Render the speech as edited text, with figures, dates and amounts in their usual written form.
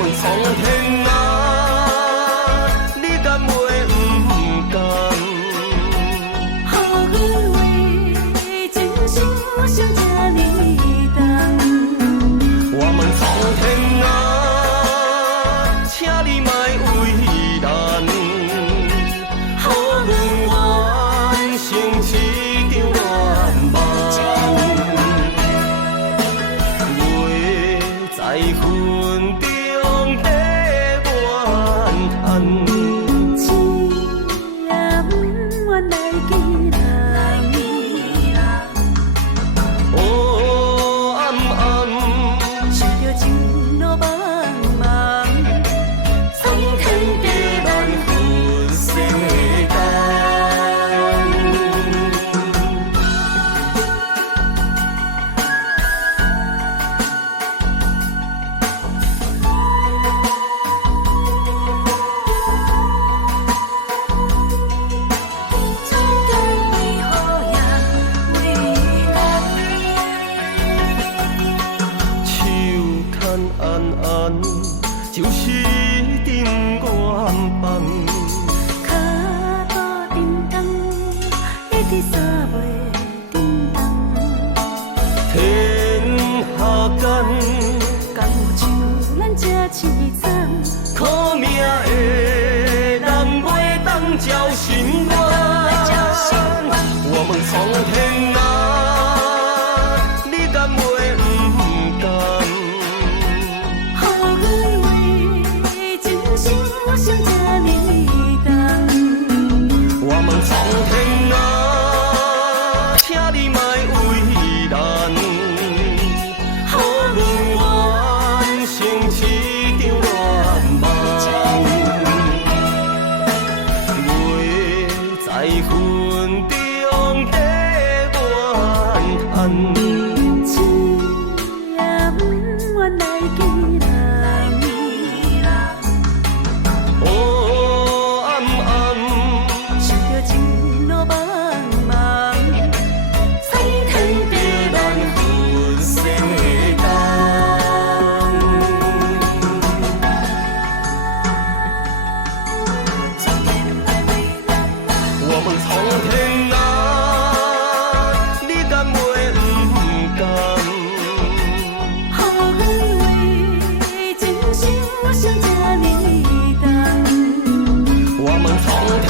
问苍天啊，你敢袂不甘？予阮为情伤伤这呢重。我问苍天啊，请你莫为难，予阮完成这场愿望。月在云中地愿叹，情也不愿来见人。黑暗暗，想着情路茫茫，苍天地难分世间。苍天为何也为难？手牵安安，就是阵愿望。脚大叮当，一直三袂叮当。天下间，敢有像咱这凄惨？苦命的人袂当交心愿。我问苍天啊，你敢袂不甘？予阮为情伤伤这呢重。我问苍天啊，请你莫为难，予阮完成这场愿望。月在云中地愿叹，情也不愿来见人。黑暗暗，想着情路茫茫，苍天地难分世间。我问苍天啊，你敢袂不甘？予阮为情伤伤这呢重。我问苍天